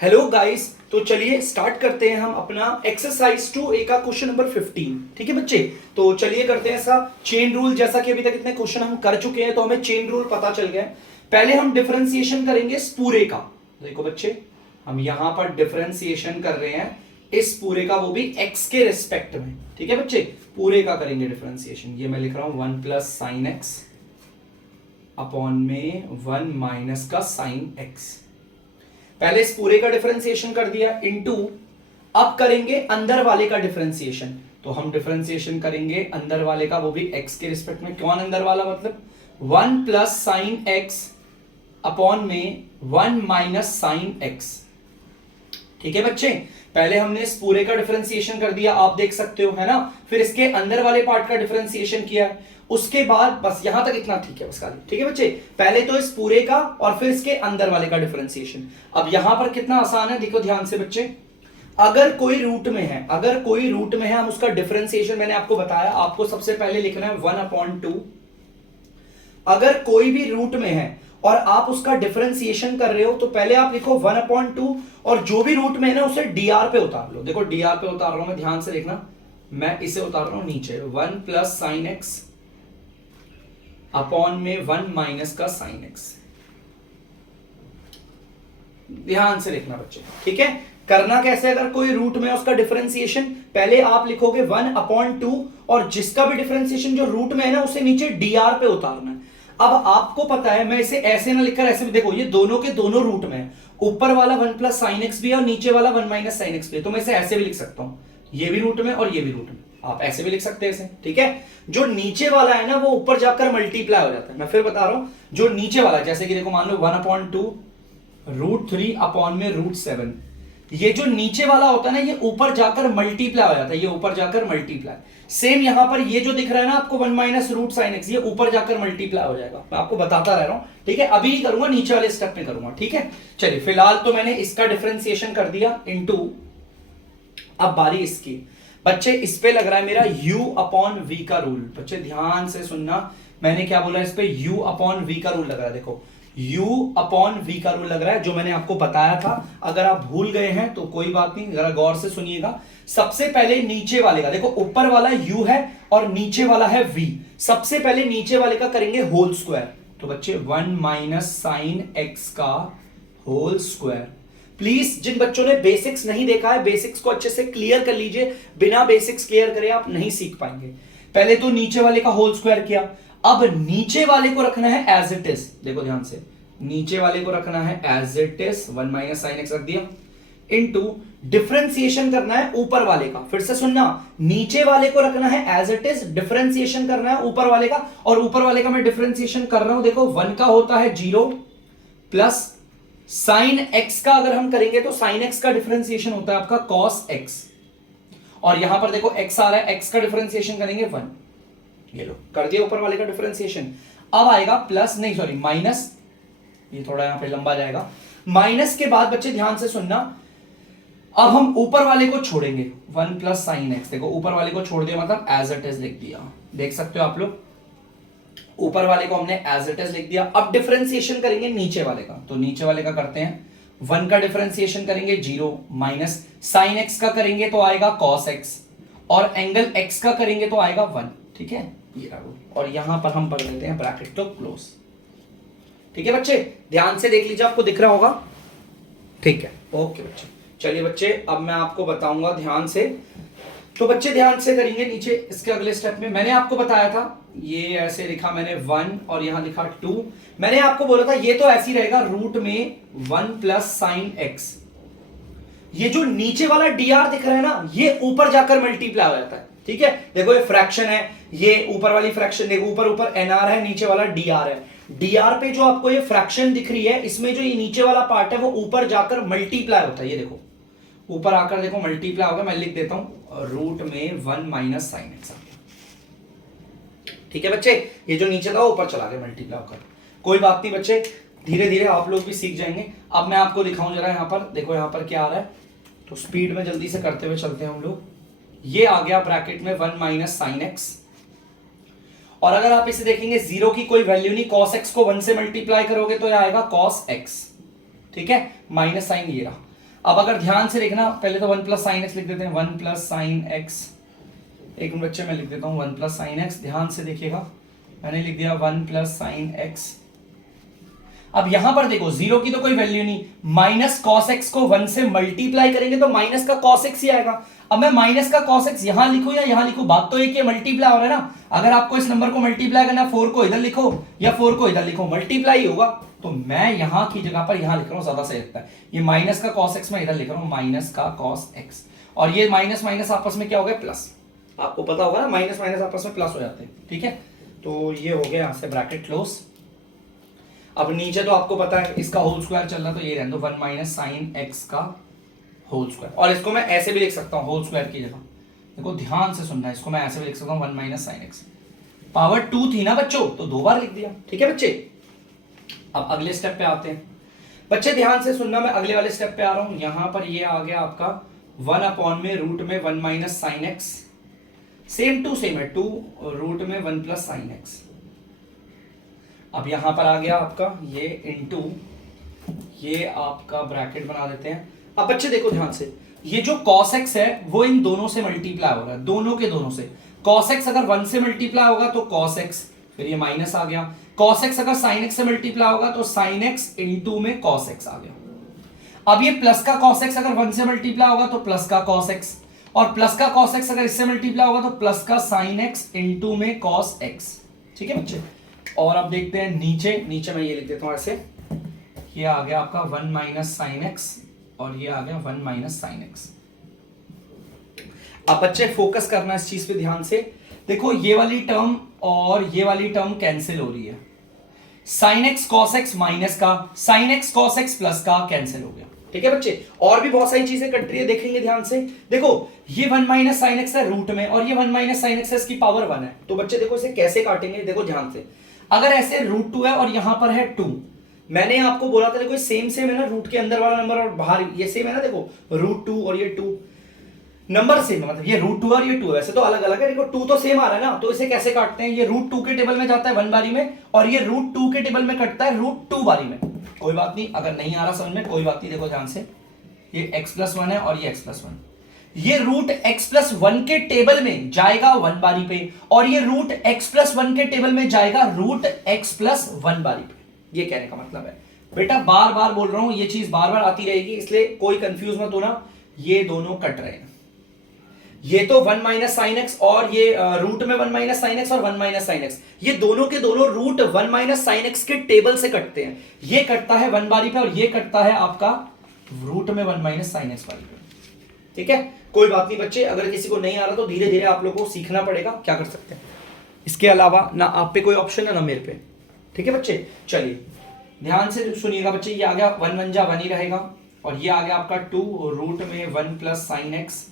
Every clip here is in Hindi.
हेलो गाइस, तो चलिए स्टार्ट करते हैं हम अपना एक्सरसाइज 2A का क्वेश्चन नंबर 15। ठीक है बच्चे, तो चलिए करते हैं ऐसा चेन रूल। जैसा कि अभी तक इतने क्वेश्चन हम कर चुके हैं तो हमें चेन रूल पता चल गया है। पहले हम डिफरेंशिएशन करेंगे इस पूरे का। देखो बच्चे, हम यहां पर डिफरेंशिएशन कर रहे हैं इस पूरे का, वो भी x के रिस्पेक्ट में। ठीक है बच्चे, पूरे का करेंगे डिफरेंशिएशन। ये मैं लिख रहा हूं 1 प्लस साइन एक्स अपॉन में 1 माइनस का साइन एक्स। पहले इस पूरे का डिफरेंशिएशन कर दिया इनटू, अब करेंगे अंदर वाले का डिफरेंशिएशन। तो हम डिफरेंशिएशन करेंगे अंदर वाले का, वो भी x के रिस्पेक्ट में। कौन अंदर वाला? मतलब 1 प्लस साइन एक्स अपॉन में 1 माइनस साइन एक्स। ठीक है बच्चे, पहले हमने इस पूरे का डिफरेंशिएशन कर दिया, आप देख सकते हो, है ना। फिर इसके अंदर वाले पार्ट का डिफरेंशिएशन किया है। उसके बाद बस यहां तक इतना ठीक है, बस खाली। ठीक है बच्चे, पहले तो इस पूरे का और फिर इसके अंदर वाले का डिफरेंशिएशन। अब यहां पर कितना आसान है, देखो ध्यान से बच्चे। अगर कोई रूट में है, हम उसका डिफरेंशिएशन, मैंने आपको बताया, आपको सबसे पहले लिखना है 1/2। अगर कोई भी रूट में है और आप उसका डिफरेंशिएशन कर रहे हो तो पहले आप लिखो 1/2 और जो भी रूट में है ना उसे dr पे उतार लो। देखो dr पे उतार रहा हूं मैं, ध्यान से देखना, मैं इसे उतार रहा हूं नीचे। 1 प्लस साइन एक्स अपॉन में 1 माइनस का साइन एक्स। ध्यान से देखना बच्चे, ठीक है। करना कैसे, अगर कोई रूट में उसका डिफरेंशिएशन, पहले आप लिखोगे 1/2 और जिसका भी डिफरेंशिएशन जो रूट में है ना उसे नीचे dr पे उतारना है। अब आपको पता है, मैं इसे ऐसे ना लिखकर ऐसे भी, देखो ये दोनों के दोनों रूट में है। ऊपर वाला 1 प्लस साइन एक्स भी है और नीचे वाला 1 माइनस साइन एक्स भी है। तो मैं इसे ऐसे भी लिख सकता हूं, ये भी रूट में और ये भी रूट में। आप ऐसे भी लिख सकते हैं इसे, ठीक है। जो नीचे वाला है ना वो ऊपर जाकर मल्टीप्लाई हो जाता है। मैं फिर बता रहा हूं, जो नीचे वाला, जैसे कि देखो मान लो 1/2 √3 अपॉन में √7। ये जो नीचे वाला होता है ना ये ऊपर जाकर मल्टीप्लाई हो जाता है, ये ऊपर जाकर मल्टीप्लाई। सेम यहां पर ये जो दिख रहा है ना आपको 1 माइनस रूट साइन एक्स, ये ऊपर जाकर मल्टीप्लाई हो जाएगा। मैं आपको बताता रह रहा हूं, ठीक है। अभी नहीं करूंगा, नीचे वाले स्टेप में करूंगा, ठीक है। चलिए फिलहाल तो मैंने इसका डिफरेंशिएशन कर दिया इनटू, अब बारी इसकी। बच्चे इस पे लग रहा है मेरा u अपॉन v का रूल। बच्चे ध्यान से सुनना, मैंने क्या बोला, इस पे u अपॉन v का रूल लग रहा है। देखो u अपॉन v का रूल लग रहा है, जो मैंने आपको बताया था। अगर आप भूल गए हैं तो कोई बात नहीं, जरा गौर से सुनिएगा। सबसे पहले नीचे वाले का, देखो ऊपर वाला u है और नीचे वाला है v। सबसे पहले नीचे वाले का करेंगे होल स्क्वायर। तो बच्चे 1 माइनस साइन एक्स का होल स्क्वायर। प्लीज जिन बच्चों ने बेसिक्स नहीं देखा है, बेसिक्स को अच्छे से क्लियर कर लीजिए। बिना बेसिक्स क्लियर करे आप नहीं सीख पाएंगे। पहले तो नीचे वाले का होल स्क्वायर किया, अब नीचे वाले को रखना है एज इट इज। देखो ध्यान से, नीचे वाले को रखना है as it is, 1 minus sine x रख दिया, इनटू डिफरेंशिएशन करना है ऊपर वाले का। फिर से सुनना, नीचे वाले को रखना है एज इट इज, डिफरेंशिएशन करना है ऊपर वाले का। और ऊपर वाले का मैं डिफरेंशिएशन कर रहा हूं, देखो 1 का होता है 0 प्लस साइन एक्स का अगर हम करेंगे तो साइन एक्स का डिफरेंशिएशन होता है आपका कॉस एक्स। और यहां पर देखो एक्स आ रहा है, एक्स का डिफरेंशिएशन करेंगे 1। ये लो कर दिया ऊपर वाले का डिफरेंशिएशन। अब आएगा प्लस, नहीं सॉरी माइनस, ये थोड़ा यहां पे लंबा जाएगा। माइनस के बाद बच्चे ध्यान से सुनना, अब हम ऊपर वाले को छोड़ेंगे 1 प्लस साइन एक्स। देखो ऊपर वाले को छोड़ दिया, मतलब एज इट इज लिख दिया। देख सकते हो आप लोग, ऊपर वाले को हमने एज इट इज लिख दिया। अब डिफरेंशिएशन करेंगे नीचे वाले का, तो नीचे वाले का करते हैं 1 का डिफरेंशिएशन करेंगे 0 माइनस साइन एक्स का करेंगे तो आएगा कॉस एक्स, और एंगल एक्स का करेंगे तो आएगा 1। ठीक है, ये रहा। और यहां पर हम पढ़ लेते हैं ब्रैकेट तो क्लोज। ठीक है बच्चे, ध्यान से देख लीजिए, आपको दिख रहा होगा, ठीक है। ओके बच्चे, चलिए बच्चे अब मैं आपको बताऊंगा ध्यान से। तो बच्चे ध्यान से करेंगे नीचे इसके अगले स्टेप में। मैंने आपको बताया था, ये ऐसे लिखा मैंने 1 और यहां लिखा 2। मैंने आपको बोला था ये तो ऐसी रहेगा रूट में 1 प्लस साइन एक्स। ये जो नीचे वाला dr दिख रहा है ना, ये ऊपर जाकर मल्टीप्लाई हो जाता है। ठीक है, देखो ये फ्रैक्शन है, ये ऊपर वाली फ्रैक्शन, देखो ऊपर ऊपर nr है, नीचे वाला dr है। dr पे जो आपको ये फ्रैक्शन दिख रही है, इसमें जो ये नीचे वाला पार्ट है वो ऊपर जाकर मल्टीप्लाई होता है। ये देखो ऊपर आकर देखो मल्टीप्लाई होगा। मैं लिख देता हूं रूट में 1 माइनस साइन एक्स। ठीक है बच्चे, ये जो नीचे था वो ऊपर चला गया मल्टीप्लाई होकर। कोई बात नहीं बच्चे, धीरे धीरे आप लोग भी सीख जाएंगे। अब मैं आपको दिखाऊं जरा, यहां पर देखो, यहां पर क्या आ रहा है, तो स्पीड में जल्दी से करते हुए चलते हैं हम लोग। ये आ गया ब्रैकेट में 1 माइनस साइन एक्स, और अगर आप इसे देखेंगे 0 की कोई वैल्यू नहीं, cos x को 1 से मल्टीप्लाई करोगे तो यह आएगा cos x। ठीक है, माइनस साइन ये रहा। अब अगर ध्यान से देखना, पहले तो 1 प्लस साइन एक्स लिख देते हैं, 1 प्लस साइन एक्स। एक मिनट बच्चे मैं लिख देता हूँ 1 प्लस साइन एक्स, ध्यान से देखिएगा मैंने लिख दिया 1 प्लस साइन एक्स। अब यहां पर देखो जीरो की तो कोई वैल्यू नहीं, माइनस कॉस एक्स को 1 से मल्टीप्लाई करेंगे तो माइनस का कॉस एक्स ही आएगा। अब मैं माइनस का कॉस एक्स यहां लिखूं या यहां लिखूं, बात तो एक ही मल्टीप्लाई हो रहा है ना। अगर आपको इस नंबर को मल्टीप्लाई करना है 4 को इधर लिखो या 4 को इधर लिखो, मल्टीप्लाई होगा। तो मैं यहां की जगह पर यहां लिख रहा हूं, ज्यादा सही लगता है। ये माइनस का कॉस एक्स मैं इधर लिख रहा हूं, माइनस का कॉस एक्स, और ये माइनस माइनस आपस में क्या हो गया प्लस। आपको पता होगा ना माइनस माइनस आपस में प्लस हो जाते हैं, ठीक है। तो ये हो गया, यहां से ब्रैकेट क्लोज। अब नीचे तो आपको पता है इसका होल स्क्वायर चल रहा, तो ये रहने दो 1 माइनस साइन एक्स का होल स्क्वायर। और इसको मैं ऐसे भी लिख सकता हूं होल स्क्वायर की जगह, देखो ध्यान से सुनना, इसको मैं ऐसे भी लिख सकता हूं 1 माइनस साइन एक्स। पावर 2 थी ना बच्चों, तो 2 बार लिख दिया, ठीक है बच्चे। अब अगले स्टेप पे आते हैं बच्चे, ध्यान से सुनना, मैं अगले वाले स्टेप पे आ रहा हूं। यहां पर ये आ गया आपका 1 अपॉन में रूट में 1 minus sine x, same to same है 2 रूट में 1 प्लस साइन एक्स। अब यहां पर आ गया आपका ये इनटू, ये आपका ब्रैकेट बना देते हैं। अब बच्चे देखो ध्यान से, ये जो cos x है वो इन दोनों से मल्टीप्लाई हो रहा है, दोनों के दोनों से। cos x अगर 1 से मल्टीप्लाई होगा तो cos x, फिर ये माइनस आ गया। cos x अगर sin x से मल्टीप्लाई होगा तो sin x इनटू में cos x आ गया। अब ये प्लस का cos x अगर 1 से मल्टीप्लाई होगा तो प्लस का cos x, और प्लस का cos x अगर इससे मल्टीप्लाई होगा तो प्लस का sin x इनटू में cos x, ठीक है बच्चे। और अब देखते हैं नीचे, नीचे मैं ये लिख देता हूं ऐसे, ये आ गया आपका 1 माइनस साइन एक्स और ये आ गया 1 माइनस साइन एक्स। अब बच्चे फोकस करना इस चीज पे ध्यान से, देखो ये वाली टर्म और ये वाली टर्म कैंसिल हो रही है। Sine X cos X minus का, sine X cos X plus का कैंसिल हो गया, ठीक है बच्चे। और भी बहुत सारी चीजें कट रही है, देखेंगे ध्यान से। देखो ये 1 माइनस साइन एक्स है रूट में, और ये 1 माइनस साइन एक्स है, इसकी पावर 1 है। तो बच्चे देखो इसे कैसे काटेंगे, देखो ध्यान से। अगर ऐसे रूट 2 है और यहां पर है 2, मैंने आपको बोला था देखो सेम सेम है ना, रूट के अंदर वाला नंबर और बाहर ये सेम है ना, देखो रूट 2 और ये 2 नंबर सेम है, मतलब ये रूट 2 और ये 2 है, वैसे तो अलग अलग है, देखो 2 तो सेम आ रहा है ना। तो इसे कैसे काटते हैं, ये रूट 2 के टेबल में जाता है 1 बारी में, और ये रूट 2 के टेबल में कटता है रूट 2 बारी में। कोई बात नहीं, अगर नहीं आ रहा समझ में कोई बात नहीं, देखो ध्यान से, ये x प्लस 1 है और ये x प्लस 1, ये रूट x प्लस 1 के टेबल में जाएगा 1 बारी पे, और ये रूट x प्लस 1 के टेबल में जाएगा रूट x प्लस 1 बारी पे। ये कहने का मतलब है बेटा, बार बार बोल रहा हूं, ये चीज बार बार आती रहेगी, इसलिए कोई कंफ्यूज मत होना। ये दोनों कट रहे हैं, ये तो 1 माइनस साइन एक्स और ये रूट में 1 माइनस साइन एक्स और 1 माइनस साइन एक्स, ये दोनों के दोनों रूट 1 माइनस साइन एक्स के टेबल से कटते हैं। ये कटता है 1 बारी पे और ये कटता है आपका रूट में 1 माइनस साइन एक्स बारी पे, ठीक है। कोई बात नहीं बच्चे, अगर किसी को नहीं आ रहा तो धीरे धीरे आप लोगों को सीखना पड़ेगा, क्या कर सकते हैं। इसके अलावा ना आप पे कोई ऑप्शन है ना मेरे पे, ठीक है बच्चे। चलिए ध्यान से सुनिएगा बच्चे, ये आ गया 1 1 जा 1 ही रहेगा, और ये आ गया आपका 2 रूट में 1 प्लस साइन एक्स।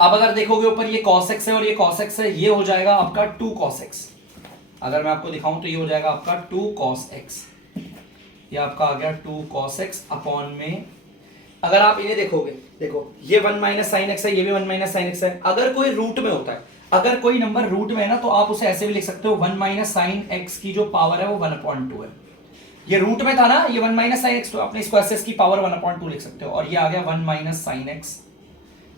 अब अगर देखोगे ऊपर ये cos x है और ये cos x है, ये हो जाएगा आपका 2 cos x। अगर मैं आपको दिखाऊं तो ये हो जाएगा आपका 2 cos x, ये आपका आ गया 2 cos x अपॉन में, अगर आप इन्हें देखोगे, देखो ये 1 माइनस साइन एक्स है, ये भी 1 माइनस साइन एक्स है। अगर कोई रूट में होता है, अगर कोई नंबर रूट में है ना, तो आप उसे ऐसे भी लिख सकते हो 1 माइनस साइन एक्स की जो पावर है वो 1/2 है। ये रूट में था ना, ये 1 माइनस साइन एक्स, तो आपने इसको ऐसे इसकी पावर 1/2 लिख सकते हो, और ये आ गया 1 माइनस साइन एक्स,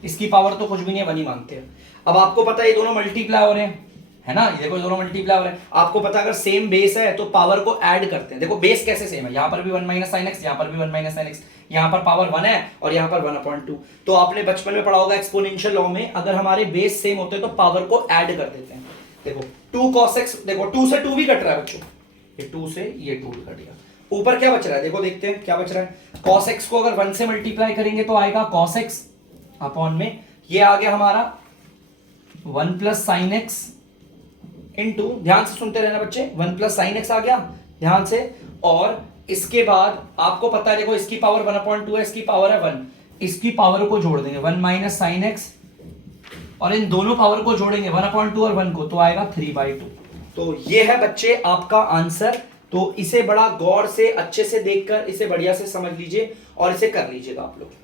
इसकी पावर तो कुछ भी नहीं है, 1 ही मानते हैं। अब आपको पता है ये दोनों मल्टीप्लाई हो रहे हैं, है ना, ये देखो दोनों मल्टीप्लाई हो रहे हैं। आपको पता है अगर सेम बेस है तो पावर को ऐड करते हैं। देखो बेस कैसे सेम है, यहां पर भी 1 माइनस साइन एक्स, यहां पर भी 1 माइनस साइन एक्स, यहां पर पावर 1 है और यहां पर 1/2। तो आपने बचपन में पढ़ा होगा एक्सपोनेंशियल लॉ में, अगर हमारे बेस सेम होते हैं तो पावर को ऐड कर देते हैं। देखो 2 cos x, देखो 2 से 2 भी कट रहा है बच्चों, ये 2 से ये 2 कट गया। ऊपर क्या बच रहा है, देखो देखते हैं क्या बच रहा है। cos x को अगर 1 से मल्टीप्लाई करेंगे तो आएगा cos x अपॉन में, ये आ गया हमारा 1 प्लस साइन एक्स इनटू, ध्यान से सुनते रहना बच्चे, 1 प्लस साइन एक्स आ गया ध्यान से, और इसके बाद आपको पता है देखो इसकी पावर 1/2 है, इसकी पावर है 1, इसकी पावर को जोड़ देंगे 1 माइनस साइन एक्स, और इन दोनों पावर को जोड़ेंगे 1/2 और 1 को, तो आएगा 3/2। तो ये है बच्चे आपका आंसर। तो इसे बड़ा गौर से अच्छे से देखकर इसे बढ़िया से समझ लीजिए और इसे कर लीजिएगा आप लोग।